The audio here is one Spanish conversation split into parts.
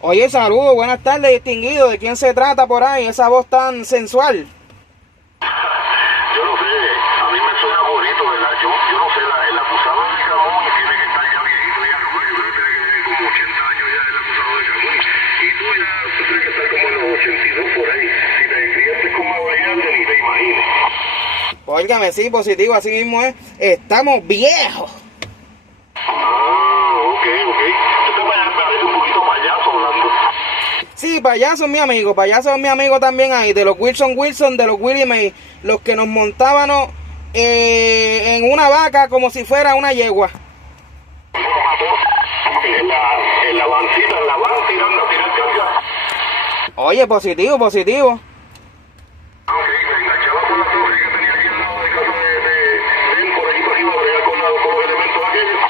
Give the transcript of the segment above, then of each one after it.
Oye, saludos, buenas tardes, distinguido. ¿De quién se trata por ahí? Esa voz tan sensual. Yo no sé, a mí me suena bonito, ¿verdad? Yo no sé, el acusado de Camuy tiene que estar ya viejito, ya, ¿no? Yo creo que tiene que tener como 80 años ya el acusado de Camuy. Y tú tienes que estar como en los 82 por ahí. Si te criaste con más variante, ni te imagines. Óigame, sí, positivo, así mismo es. Estamos viejos. Ok. Tú te parece un poquito payaso hablando. Sí, payaso es mi amigo también ahí, de los Wilson, de los Willie May, los que nos montábamos en una vaca como si fuera una yegua. En la vancita, en la van, tirando carga. Oye, positivo. Ok, me enganchaba con la torre que tenía aquí al lado de casa de él, por allí para arriba, bregar con los elementos aquellos.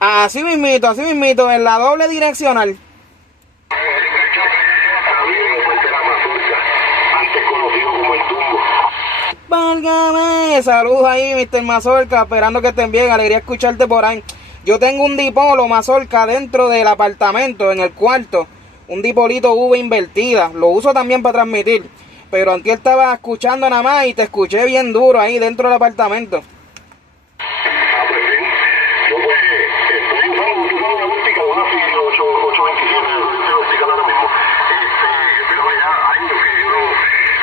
Así mismito, en la doble direccional. Antes conocido como el Tumbo. Válgame, saludos ahí, Mr. Mazorca, esperando que estén bien, alegría escucharte por ahí. Yo tengo un dipolo, Mazorca, dentro del apartamento, en el cuarto, un dipolito V invertida, lo uso también para transmitir, pero antes estaba escuchando nada más y te escuché bien duro ahí dentro del apartamento. Pues bien, yo pues estoy usando una óptica, una Philips 827, de óptica ahora mismo. Pero ya años que yo no,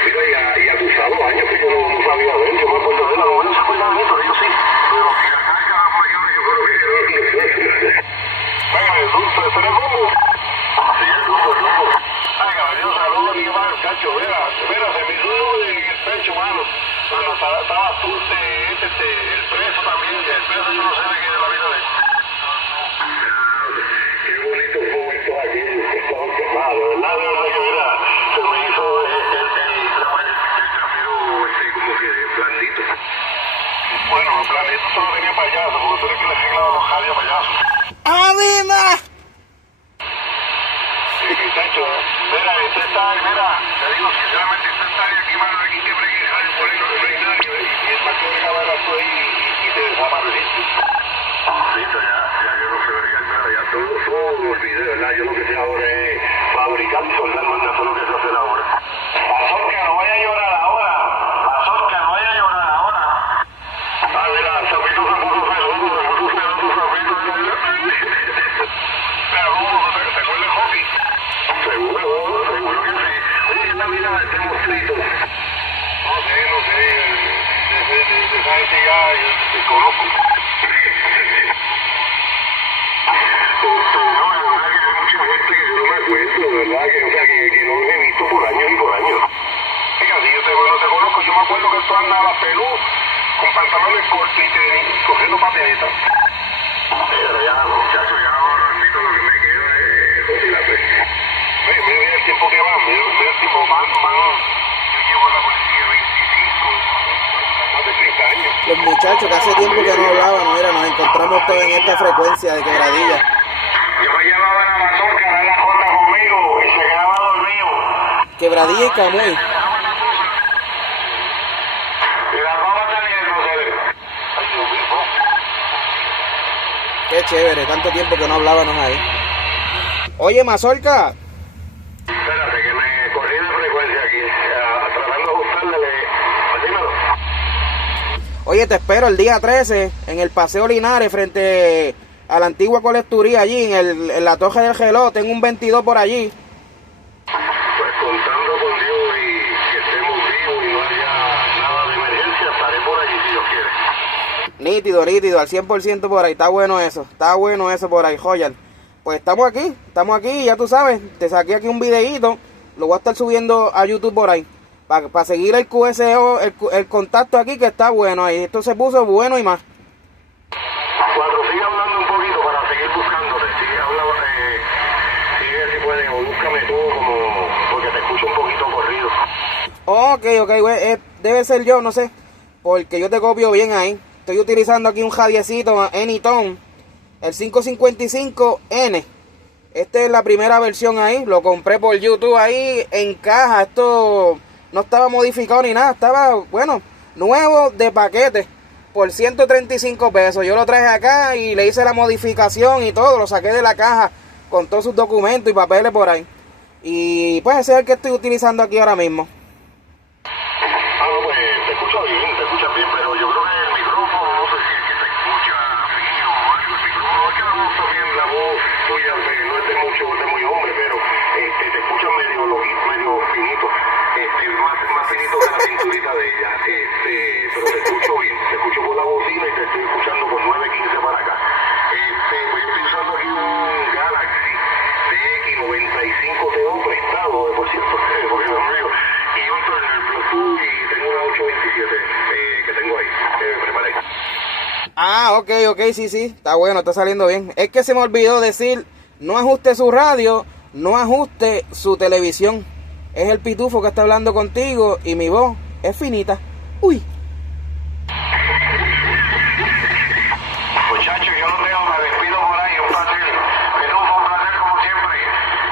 mira, y acusado años que yo no sabía de él, yo me acuerdo de él, a lo mejor no se acuerda de mí, pero yo sí. Pero si la carga mayores, yo creo que venga, ¿tú eres Rumbo? Sí, es Rumbo. Venga, yo saludo a mi hermano, cacho, mira, se me hizo en el pecho, mano. Cuando estaba tú, el preso también, que el preso yo no sé de qué es la vida de él. Qué bonitos momentos aquellos que estaban quemados, ¿verdad? De verdad que mira, se me hizo el trasero como que blandito. Bueno, los blanditos solo tenía payaso, porque tú eres que le arreglaba los jales a payaso. ¡Avina! Sí, muchacho, mira, te digo sinceramente, usted está aquí, mano, aquí que bregue, jale por ahí, no hay nadie, y el marco de cámara tú ahí y te desapareciste. Sí, ya yo no sé bregar nada, ya todo olvidé, ¿verdad? Yo lo que sé ahora es fabricar y soldar, manda, eso es lo que sé hacer ahora. Mazorca, no vaya a llorar ahora. Ah, mira, Zapito se puso feo, Zapito. Mira, ¿cómo te acuerdas de Hockey? Seguro que sí. Oye, esta vida de monstruito. No sé, de esa gente ya te conozco. No, la verdad que hay mucha gente que yo no me acuerdo, ¿verdad? Que no los he visto por años y por años. Fíjate, si yo no te conozco, yo me acuerdo que tú andabas peludo, con pantalones cortos y cogiendo papeletas. Pero ya, muchachos, ya ahora repito, lo que me queda es jotilate. Mira el tiempo que va, mira el tiempo, mano. Yo llevo a la policía 25, más de 30 años. Los muchachos que hace tiempo que no hablaban, mira, nos encontramos todos en esta frecuencia de Quebradilla. Yo me llevaba a la Mazorca a dar la jornada conmigo y se quedaba dormido. Quebradilla y Camuy. Qué chévere, tanto tiempo que no hablábamos ahí. Oye, Mazorca. Espérate, que me corrí de frecuencia aquí, tratando de ajustarle. Dímelo. Oye, te espero el día 13 en el Paseo Linares frente a la antigua colecturía allí, en la Torre del Reloj. Tengo un 22 por allí. Pues contando con Dios y que estemos vivos y no haya nada de emergencia, estaré por allí si Dios quiere. Nítido, al 100% por ahí. Está bueno eso por ahí, Joyal. Pues estamos aquí, ya tú sabes. Te saqué aquí un videíto. Lo voy a estar subiendo a YouTube por ahí. Para seguir el QSO, el contacto aquí que está bueno ahí. Esto se puso bueno y más. Cuando siga hablando un poquito para seguir buscándote, sigue si puedes, o búscame tú porque te escucho un poquito corrido. Ok, güey, debe ser yo, no sé. Porque yo te copio bien ahí. Estoy utilizando aquí un Jadiecito Anytone, el 555N. Esta es la primera versión ahí. Lo compré por YouTube ahí en caja. Esto no estaba modificado ni nada. Estaba, bueno, nuevo de paquete. Por 135 pesos. Yo lo traje acá y le hice la modificación y todo. Lo saqué de la caja con todos sus documentos y papeles por ahí. Y pues ese es el que estoy utilizando aquí ahora mismo. Pues te escucho bien, pero yo creo que el micrófono, no sé si es que se escucha fino o algo. El micrófono, es que la voz tuya no es de mucho, de muy hombre, pero te escucha medio finito, más finito que la cinturita de ella. Pero te escucho bien, te escucho por la bocina y te estoy escuchando por 915 para acá. Pues yo estoy usando aquí un Galaxy DX95TO prestado, por cierto, porque es mío. Y yo estoy en el Bluetooth y tengo una 827 que tengo ahí, me preparé. Ok, sí, está bueno, está saliendo bien. Es que se me olvidó decir, no ajuste su radio, no ajuste su televisión. Es el pitufo que está hablando contigo y mi voz es finita. Uy. Muchachos, yo los dejo, me despido por ahí, un placer. Pitufo, un placer como siempre.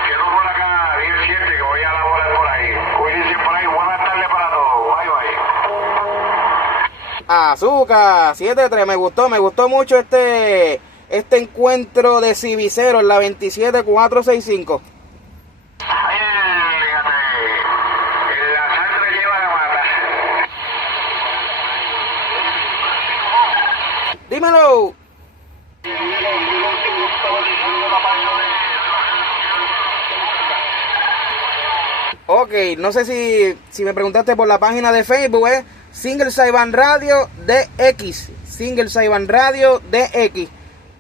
Quedo por acá 17 que voy a laborar por ahí. Cuídense por ahí, buenas tardes para todos. Bye, bye. Azúcar 7-3, me gustó mucho este encuentro de civiceros en la 27465. Fíjate, la sangre lleva la mata. Dímelo. Ok, no sé si me preguntaste por la página de Facebook, Single Saiban Radio DX, Single Saiban Radio DX,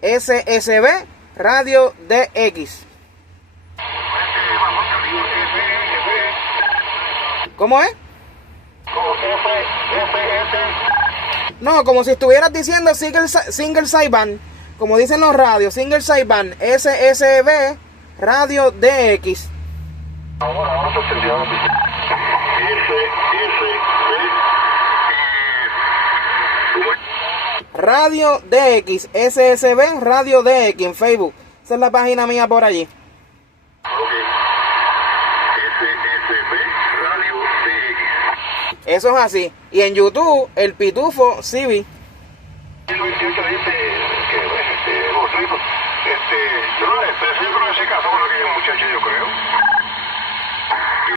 SSB Radio DX. ¿Cómo es? No, como si estuvieras diciendo Single Saiban, como dicen los radios, Single Saiban, SSB Radio DX. Ahora se entendió. Radio DX, SSB Radio DX en Facebook. Esa es la página mía por allí. SSB Radio DX. Eso es así. Y en YouTube, el Pitufo Civi. El 28 dice que, José, yo no le sé, yo creo que se casó con aquella muchacha, yo creo.